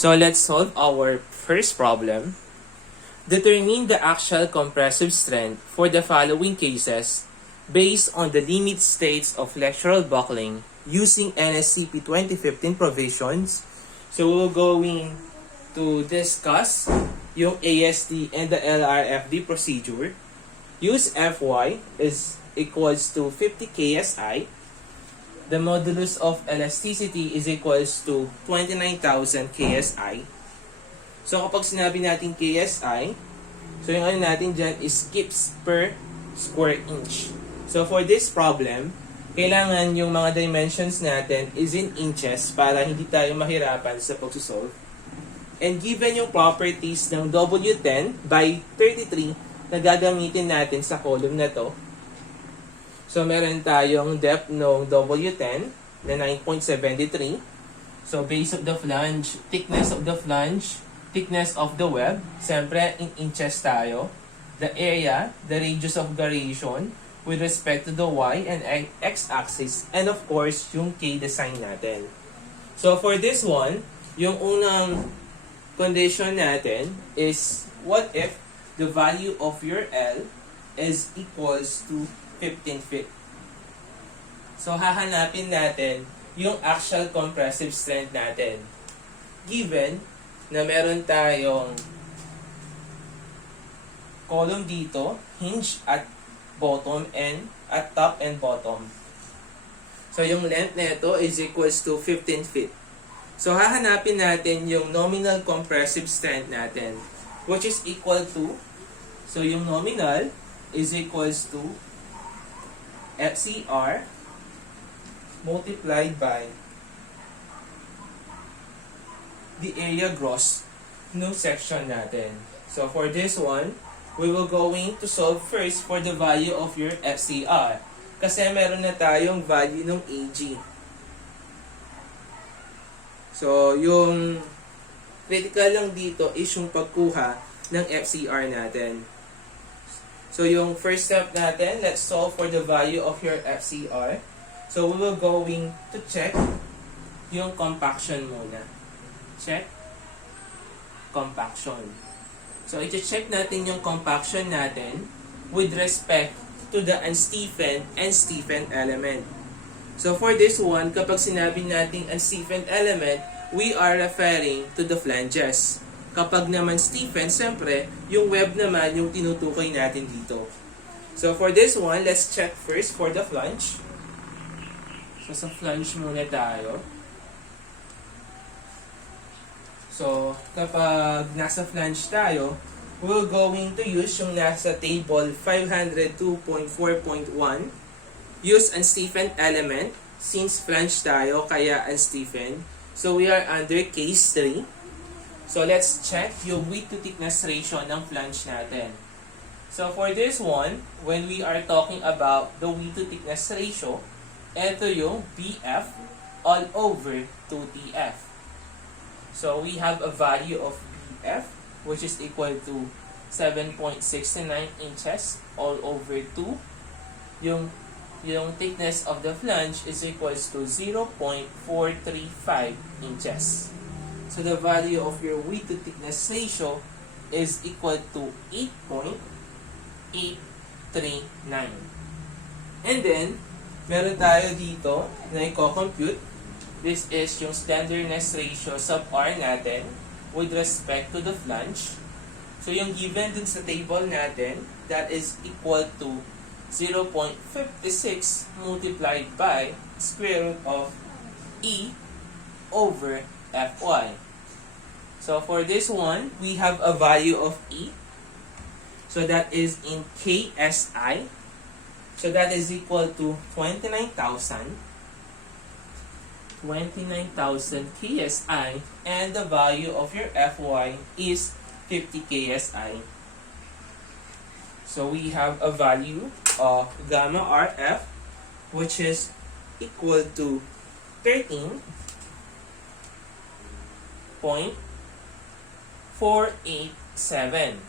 So let's solve our first problem. Determine the actual compressive strength for the following cases based on the limit states of flexural buckling using NSCP 2015 provisions. So we're going to discuss yung ASD and the LRFD procedure. Use Fy is equals to 50 KSI. The modulus of elasticity is equals to 29,000 KSI. So kapag sinabi natin KSI, so yung ano natin dyan is kips per square inch. So for this problem, kailangan yung mga dimensions natin is in inches para hindi tayo mahirapan sa pagsusolve. And given yung properties ng W10 by 33 na gagamitin natin sa column na to, so meron tayong depth ng W10 na 9.73. So base of the flange, thickness of the flange, thickness of the web, siyempre in inches tayo. The area, the radius of gyration with respect to the y and x-axis, and of course, yung k design natin. So for this one, yung unang condition natin is what if the value of your L is equals to 15 feet. So hahanapin natin yung actual compressive strength natin. Given na meron tayong column dito, hinge at bottom and at top and bottom. So yung length nito is equals to 15 feet. So hahanapin natin yung nominal compressive strength natin, which is equal to, so yung nominal is equals to FCR multiplied by the area gross ng section natin. So for this one, we will going to solve first for the value of your FCR. Kasi meron na tayong value ng AG. So yung critical lang dito is yung pagkuha ng FCR natin. So yung first step natin, let's solve for the value of your FCR. So we will going to check yung compaction muna. Check compaction. So i-check natin yung compaction natin with respect to the unstiffened and stiffened element. So for this one, kapag sinabi natin unstiffened element, we are referring to the flanges. Kapag naman stiffened, siyempre, yung web naman yung tinutukoy natin dito. So for this one, let's check first for the flange. So sa flange muna tayo. So kapag nasa flange tayo, we're going to use yung nasa table 502.4.1. Use unstiffened element. Since flange tayo, kaya unstiffened. So we are under case 3. So let's check yung width to thickness ratio ng flange natin. So for this one, when we are talking about the width to thickness ratio, ito yung BF all over 2TF. So we have a value of BF which is equal to 7.69 inches all over 2. Yung thickness of the flange is equals to 0.435 inches. So the value of your width to thickness ratio is equal to 8.839. And then, meron tayo dito na i-compute. This is yung slenderness ratio sub R natin with respect to the flange. So yung given dun sa table natin, that is equal to 0.56 multiplied by square root of E over Fy. So for this one, we have a value of E. So that is in KSI. So that is equal to 29,000 KSI, and the value of your Fy is 50 KSI. So we have a value of gamma RF which is equal to 13.487.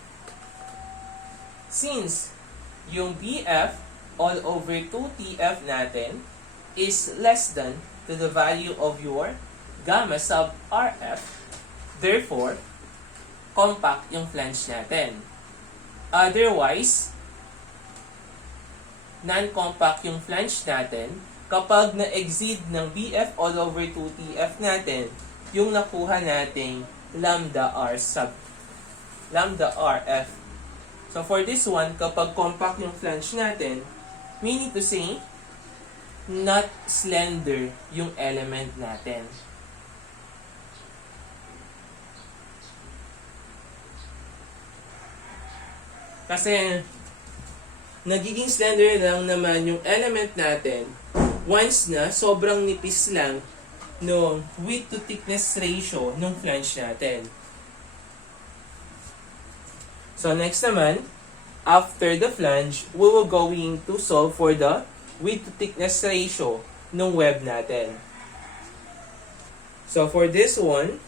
Since yung BF all over 2TF natin is less than to the value of your gamma sub RF, Therefore, compact yung flange natin. Otherwise, non-compact yung flange natin kapag na-exceed ng BF all over 2TF natin yung nakuha nating lambda RF. So for this one, kapag compact yung flange natin, meaning to say, not slender yung element natin. Kasi, nagiging slender lang naman yung element natin once na sobrang nipis lang no width to thickness ratio ng flange natin. So next naman, after the flange, we will going to solve for the width to thickness ratio ng web natin. So for this one,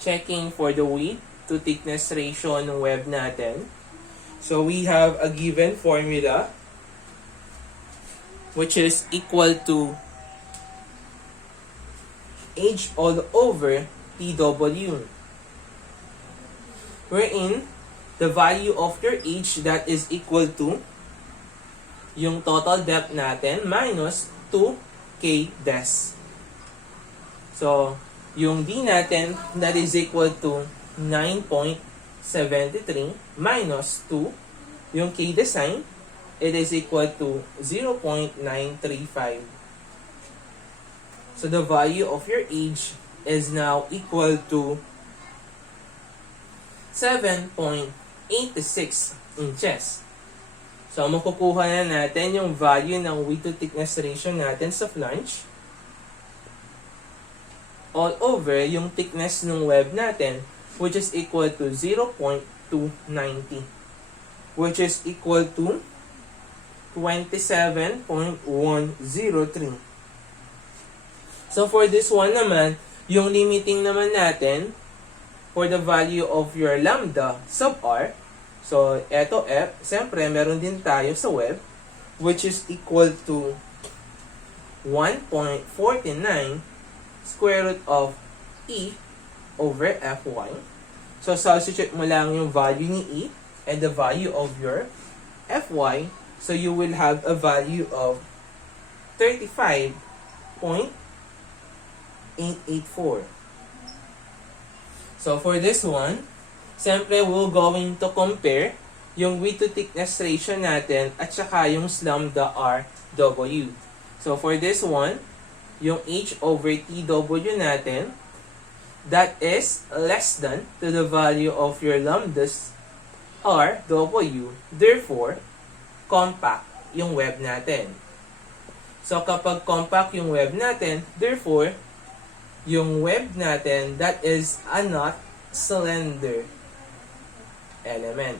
checking for the width to thickness ratio ng web natin. So we have a given formula which is equal to H all over TW, wherein the value of your H that is equal to yung total depth natin minus 2K des. So, yung D natin that is equal to 9.73 minus 2, yung K design, it is equal to 0.935. So the value of your H is now equal to 7.86 inches. So makukuha na natin yung value ng width to thickness ratio natin sa flange all over yung thickness ng web natin, which is equal to 0.290, which is equal to 27.103. So for this one naman, yung limiting naman natin for the value of your lambda sub r, so eto F, siyempre meron din tayo sa web, which is equal to 1.49 square root of E over Fy. So substitute mo lang yung value ni E and the value of your Fy. So you will have a value of 35.884. So for this one, siyempre we're going to compare yung width to thickness ratio natin at saka yung lambda RW. So for this one, yung H over TW natin, that is less than to the value of your lambdas RW. Therefore, compact yung web natin. So kapag compact yung web natin, therefore, yung web natin, that is a not slender element.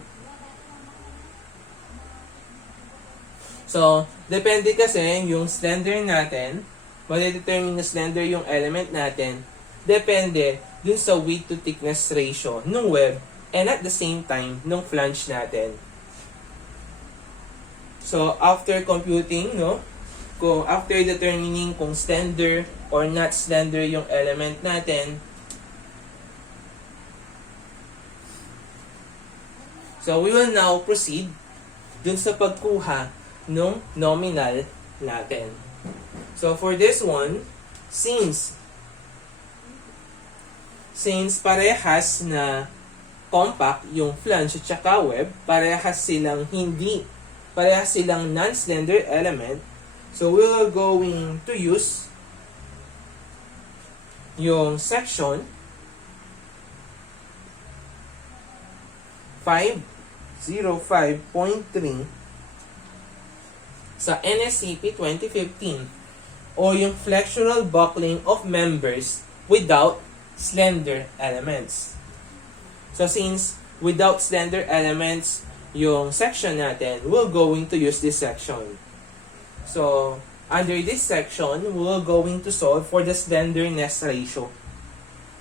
So, depende kasi yung slender natin, mali-determine na slender yung element natin, depende dun sa width to thickness ratio ng web and at the same time ng flange natin. So, after computing, after determining kung slender or not slender yung element natin, so we will now proceed dun sa pagkuha ng nominal natin. So for this one, since parehas na compact yung flange at saka web, parehas silang non-slender element, so we are going to use yung section 505.3 sa NSCP 2015 o yung flexural buckling of members without slender elements. So since without slender elements yung section natin, we're going to use this section. So under this section, we're going to solve for the slenderness ratio.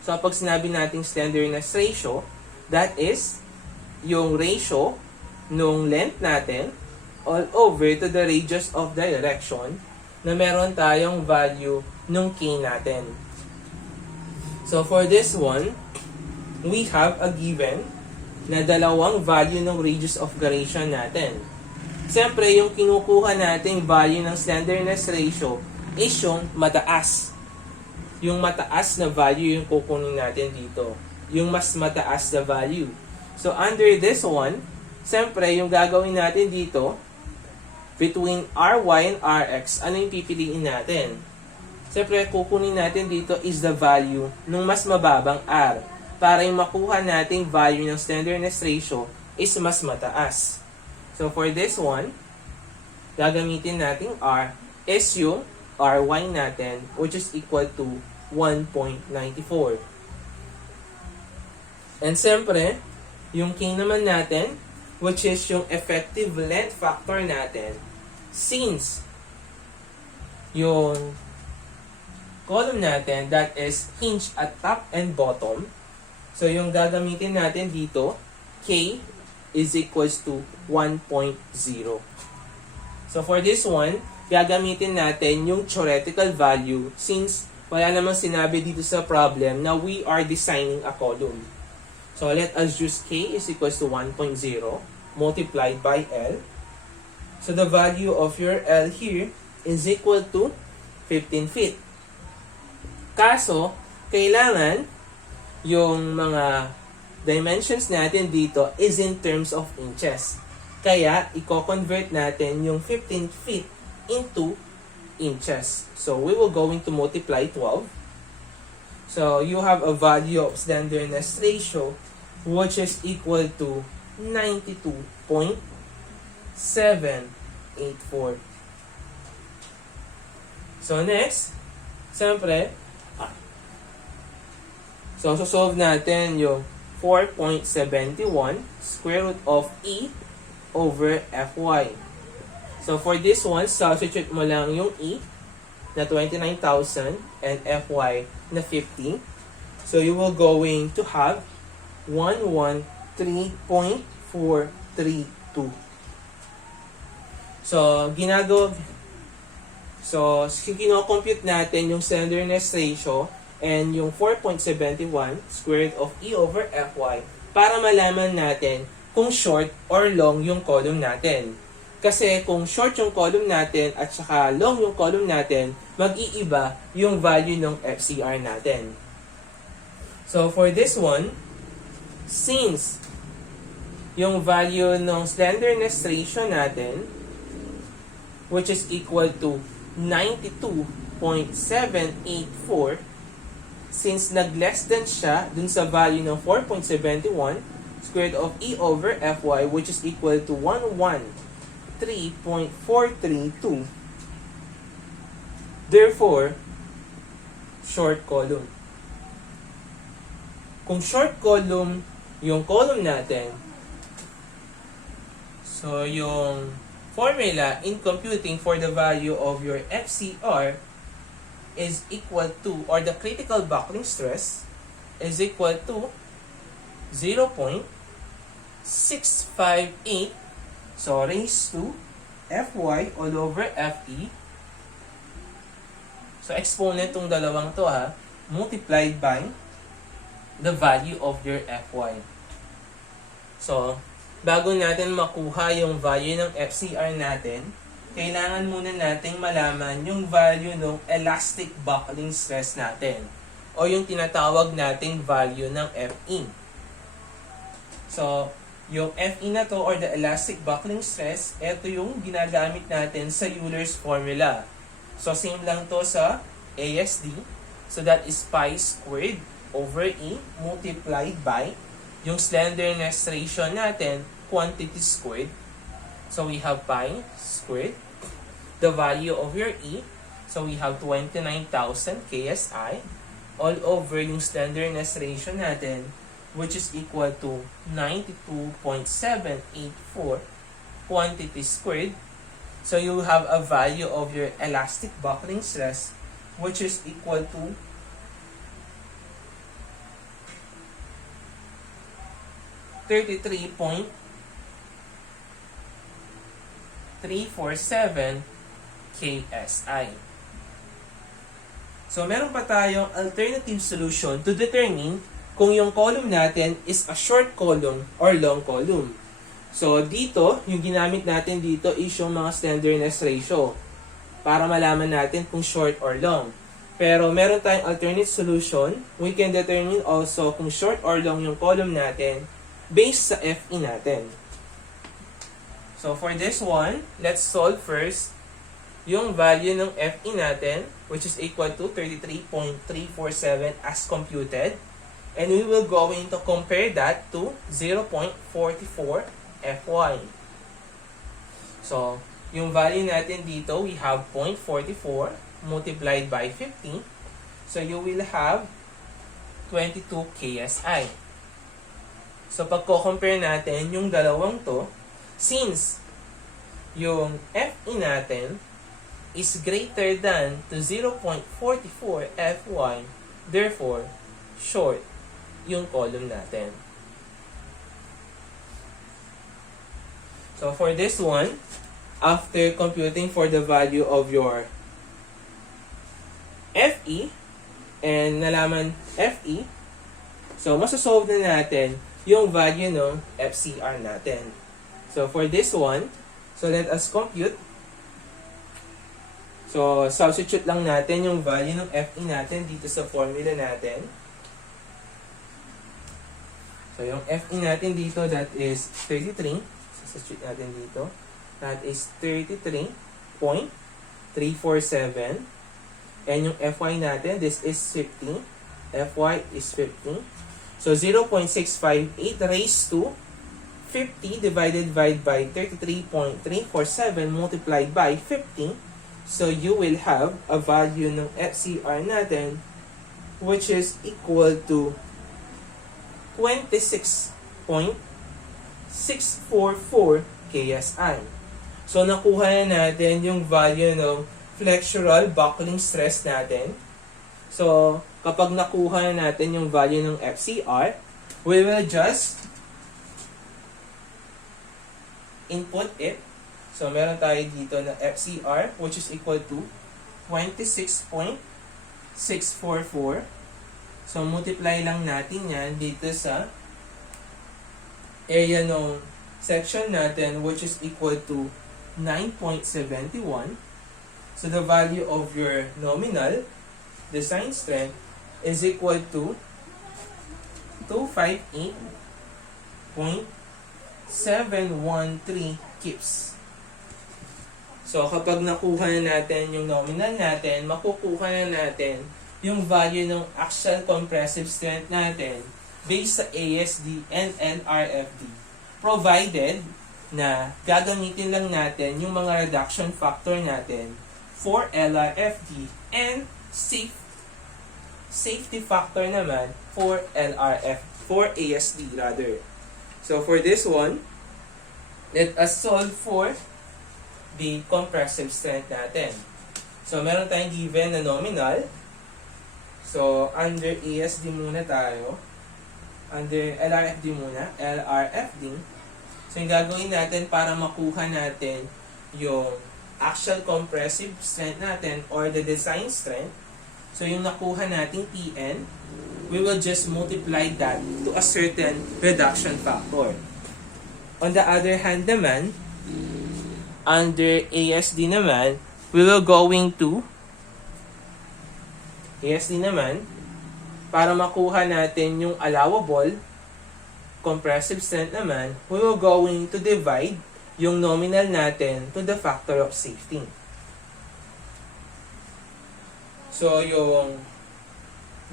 So pag sinabi nating slenderness ratio, that is yung ratio nung length natin all over to the radius of the direction na meron tayong value nung K natin. So for this one, we have a given na dalawang value ng radius of gyration natin. Siyempre, yung kinukuha nating value ng slenderness ratio is yung mataas. Yung mataas na value yung kukunin natin dito. Yung mas mataas na value. So, under this one, siyempre, yung gagawin natin dito, between Ry and Rx, ano yung pipiliin natin? Siyempre, kukunin natin dito is the value ng mas mababang R para yung makuha nating value ng slenderness ratio is mas mataas. So, for this one, gagamitin nating R is yung Ry natin, which is equal to 1.94. And siyempre, yung K naman natin, which is yung effective length factor natin, since yung column natin that is hinged at top and bottom, so yung gagamitin natin dito, K is equals to 1.0. So for this one, gagamitin natin yung theoretical value since wala namang sinabi dito sa problem na we are designing a column. So let us use K is equals to 1.0 multiplied by L. So the value of your L here is equal to 15 feet. Kaso, kailangan yung mga dimensions natin dito is in terms of inches. Kaya, i-convert natin yung 15 feet into inches. So, we will going to multiply 12. So, you have a value of slenderness ratio which is equal to 92.784. So, next, siyempre, so, solve natin yung 4.71 square root of E over Fy. So, for this one, substitute mo lang yung E na 29,000 and Fy na 50. So, you will going to have 113.432. So, kino-compute natin yung slenderness ratio and yung 4.71 square root of E over Fy para malaman natin kung short or long yung column natin. Kasi kung short yung column natin at saka long yung column natin, mag-iiba yung value ng FCR natin. So for this one, since yung value ng slenderness ratio natin, which is equal to 92.784, since nag-less than siya dun sa value ng 4.71 square root of E over Fy, which is equal to 113.432. Therefore, short column. Kung short column yung column natin, so yung formula in computing for the value of your FCR is equal to, or the critical buckling stress is equal to 0.658, so raised to Fy all over Fe. So exponent tong dalawang to multiplied by the value of your Fy. So, bago natin makuha yung value ng FCR natin, kailangan muna nating malaman yung value ng elastic buckling stress natin o yung tinatawag nating value ng Fe. So, yung Fe na to or the elastic buckling stress, ito yung ginagamit natin sa Euler's formula. So, same lang to sa ASD. So, that is pi squared over E multiplied by yung slenderness ratio natin, quantity squared. So, we have pi squared, the value of your E. So, we have 29,000 KSI all over yung slenderness ratio natin, which is equal to 92.784 quantity squared. So, you have a value of your elastic buckling stress, which is equal to 33.347 KSI. So, meron pa tayong alternative solution to determine kung yung column natin is a short column or long column. So, dito, yung ginamit natin dito is yung mga slenderness ratio para malaman natin kung short or long. Pero meron tayong alternate solution. We can determine also kung short or long yung column natin based sa FE natin. So, for this one, let's solve first yung value ng FE natin, which is equal to 33.347 as computed. And we will going to compare that to 0.44 FY. So, yung value natin dito, we have 0.44 multiplied by 50. So, you will have 22 KSI. So, pagko-compare natin yung dalawang to, since yung FE natin is greater than to 0.44 FY, therefore, short yung column natin. So, for this one, after computing for the value of your FE and nalaman FE, so masasolve na natin yung value ng FCR natin. So, for this one, so let us compute. So, substitute lang natin yung value ng FE natin dito sa formula natin. So, yung FE natin dito, that is 33. Substitute natin dito. That is 33.347. And yung FY natin, this is 50. FY is 50. So, 0.658 raised to 50 divided by 33.347 multiplied by 50. So, you will have a value ng FCR natin which is equal to 26.644 KSI. So, nakuha na natin yung value ng flexural buckling stress natin. So, kapag nakuha na natin yung value ng FCR, we will just input it. So, meron tayo dito na FCR which is equal to 26.644. So, multiply lang natin yan dito sa area ng section natin which is equal to 9.71. So, the value of your nominal design strength is equal to 258.713 kips. So, kapag nakuha na natin yung nominal natin, makukuha na natin yung value ng axial compressive strength natin based sa ASD and LRFD. Provided na gagamitin lang natin yung mga reduction factor natin for LRFD and safety factor naman for ASD rather. So for this one, let us solve for the compressive strength natin. So meron tayong given na nominal. So under ASD muna tayo. Under LRFD muna, LRFD. So yung gagawin natin para makuha natin yung axial compressive strength natin or the design strength. So yung nakuha nating PN, we will just multiply that to a certain reduction factor. On the other hand naman, under ASD naman, we will going to ASD naman, para makuha natin yung allowable compressive strength naman, we will going to divide yung nominal natin to the factor of safety. So, yung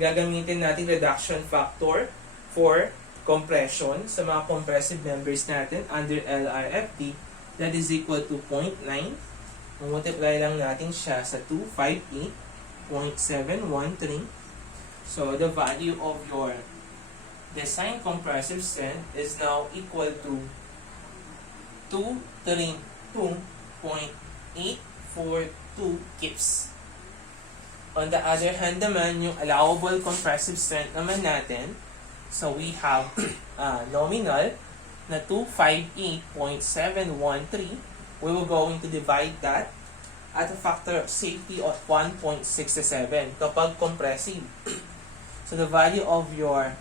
gagamitin natin reduction factor for compression sa mga compressive members natin under LRFD, that is equal to 0.9. Multiply lang natin siya sa 258.713. So, the value of your design compressive strength is now equal to 232.842 kips. On the other hand naman, yung allowable compressive strength naman natin, so we have nominal na 258.713. We will going to divide that at a factor of safety of 1.67 kapag compressive. So the value of your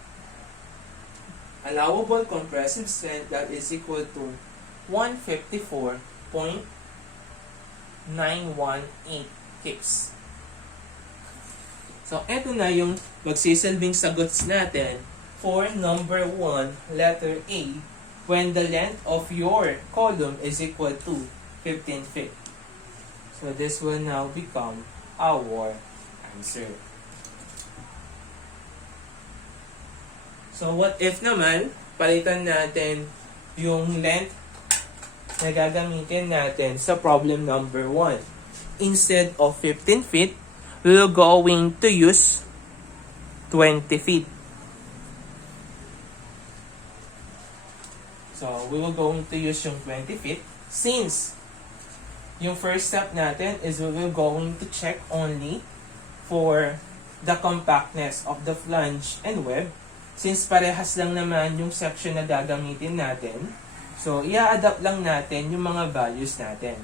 allowable compressive strength that is equal to 154.918 kips. So, eto na yung magsisilbing sagots natin for number 1, letter A, when the length of your column is equal to 15 feet. So, this will now become our answer. So, what if naman, palitan natin yung length na gagamitin natin sa problem number 1. Instead of 15 feet, we're going to use 20 feet. So, we will going to use yung 20 feet since yung first step natin is we will going to check only for the compactness of the flange and web. Since parehas lang naman yung section na gagamitin natin, so i-adapt lang natin yung mga values natin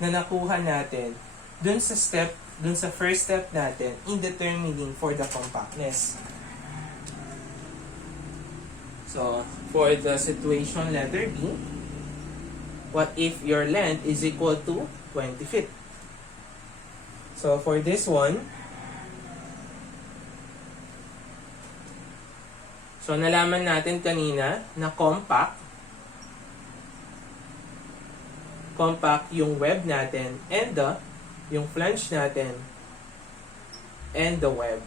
na nakuha natin dun sa first step natin in determining for the compactness. So, for the situation letter B, what if your length is equal to 20 feet? So, for this one, so nalaman natin kanina na compact yung web natin and yung flange natin and the web.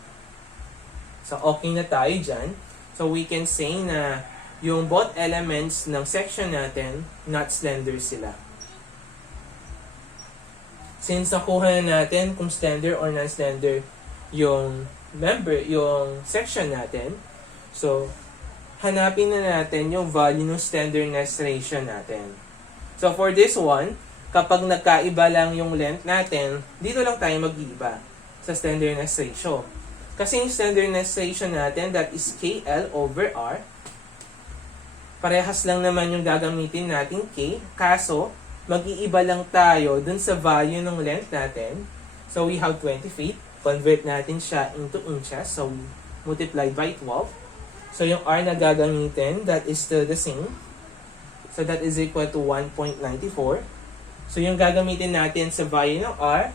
So, okay na tayo dyan. So, we can say na yung both elements ng section natin, not slender sila. Since nakuha na natin kung slender or non-slender yung section natin, so, hanapin na natin yung value ng slenderness ratio natin. So, for this one, kapag nagkaiba lang yung length natin, dito lang tayo mag-iiba sa slenderness ratio. Kasi yung slenderness ratio natin, that is KL over R. Parehas lang naman yung gagamitin natin K. Kaso, mag-iiba lang tayo dun sa value ng length natin. So, we have 20 feet. Convert natin siya into inches. So, we multiply by 12. So, yung R na gagamitin, that is still the same. So, that is equal to 1.94. So, yung gagamitin natin sa value ng R,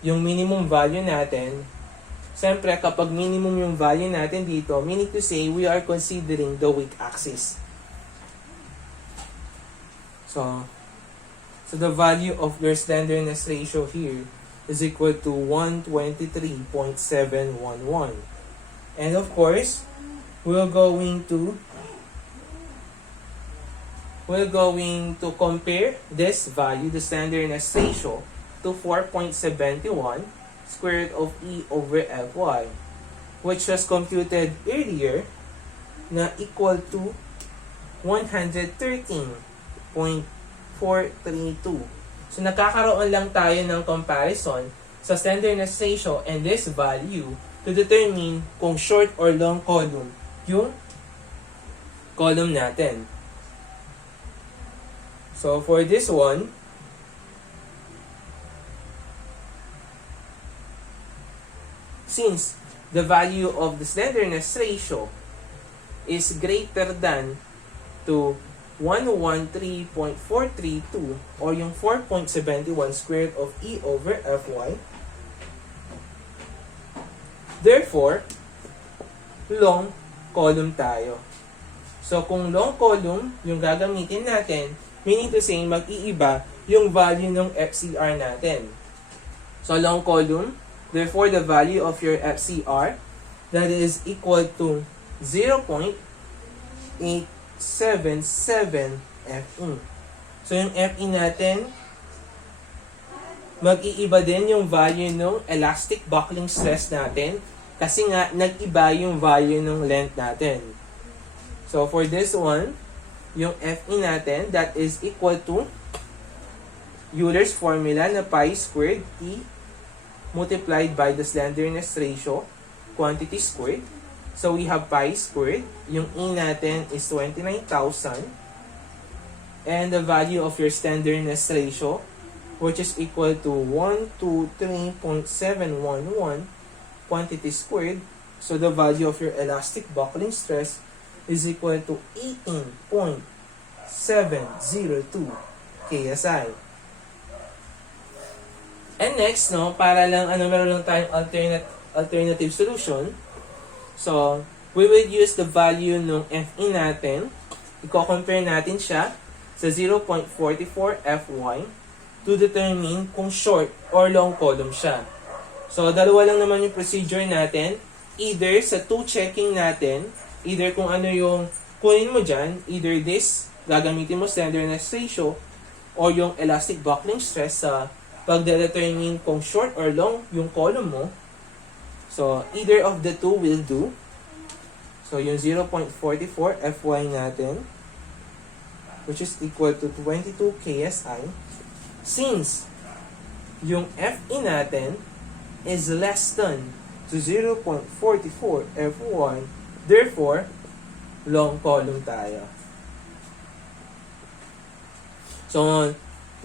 yung minimum value natin, siyempre, kapag minimum yung value natin dito, meaning to say, we are considering the weak axis. So the value of your slenderness ratio here is equal to 123.711. And of course, we're going to compare this value, the slenderness ratio, to 4.71 square root of E over Fy, which was computed earlier na equal to 113.432. So, nakakaroon lang tayo ng comparison sa slenderness ratio and this value to determine kung short or long column yung column natin. So, for this one, since the value of the slenderness ratio is greater than to 113.432 or yung 4.71 square root of E over Fy, therefore, long column tayo. So, kung long column yung gagamitin natin, meaning to say, mag-iiba yung value ng FCR natin. So, long column, therefore, the value of your FCR, that is equal to 0.877 FE. So, yung FE natin, mag-iiba din yung value ng elastic buckling stress natin kasi nga, nag-iba yung value ng length natin. So, for this one, yung FE natin, that is equal to Euler's formula na pi squared E multiplied by the slenderness ratio, quantity squared. So, we have pi squared. Yung E natin is 29,000. And the value of your slenderness ratio, which is equal to 123.711 quantity squared. So, the value of your elastic buckling stress is equal to 18.702 KSI. And next, no, para lang meron lang tayong alternative solution. So, we will use the value ng FE natin. I-compare natin siya sa 0.44 FY to determine kung short or long column siya. So, dalawa lang naman yung procedure natin. Either sa 2 checking natin, either kung ano yung kunin mo dyan, either this, gagamitin mo slenderness ratio, or yung elastic buckling stress sa pagdetermine kung short or long yung column mo. So, either of the two will do. So, yung 0.44 FY natin, which is equal to 22 KSI, since yung FE natin is less than to 0.44 FY, therefore, long column tayo. So,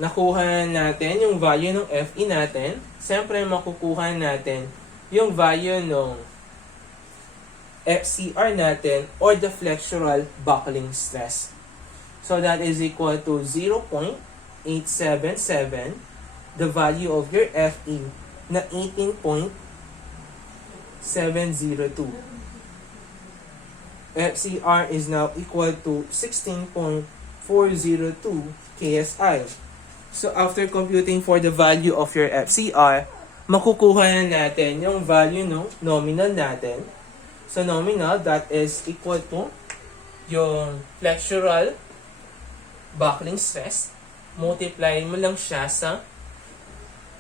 nakuha natin yung value ng FE natin. Siyempre, makukuha natin yung value ng FCR natin or the flexural buckling stress. So, that is equal to 0.877, the value of your FE na 18.702. FCR is now equal to 16.402 KSI. So, after computing for the value of your FCR, makukuha na natin yung value ng nominal natin. So, nominal, that is equal to yung flexural buckling stress. Multiply mo lang siya sa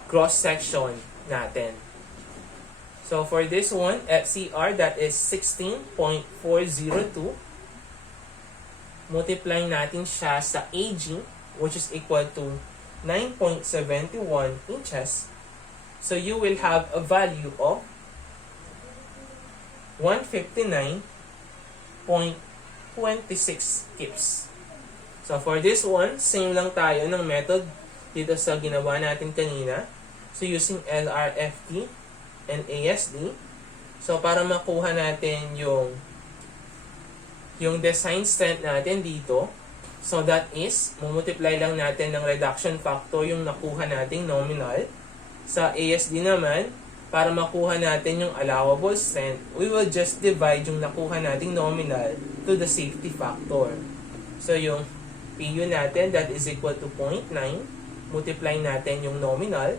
cross-section natin. So, for this one, FCR, that is 16.402. Multiply natin siya sa AG, which is equal to 9.71 inches. So, you will have a value of 159.26 kips. So, for this one, same lang tayo ng method dito sa ginawa natin kanina. So, using LRFD and ASD. So, para makuha natin yung design strength natin dito, so that is, multiply lang natin ng reduction factor yung nakuha nating nominal. Sa ASD naman, para makuha natin yung allowable strength, we will just divide yung nakuha nating nominal to the safety factor. So yung PU natin, that is equal to 0.9. Multiply natin yung nominal.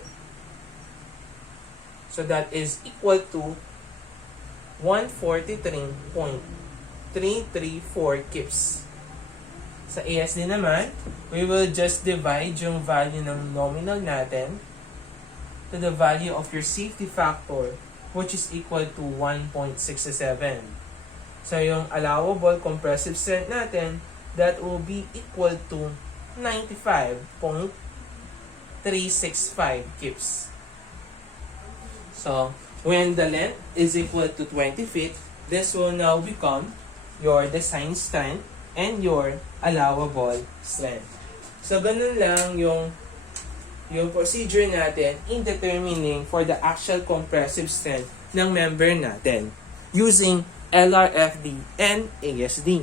So that is equal to 143.334 kips. Sa ASD naman, we will just divide yung value ng nominal natin to the value of your safety factor, which is equal to 1.67. So, yung allowable compressive strength natin, that will be equal to 95.365 kips. So, when the length is equal to 20 feet, this will now become your design strength and your allowable strength. So, ganun lang yung procedure natin in determining for the actual compressive strength ng member natin using LRFD and ASD.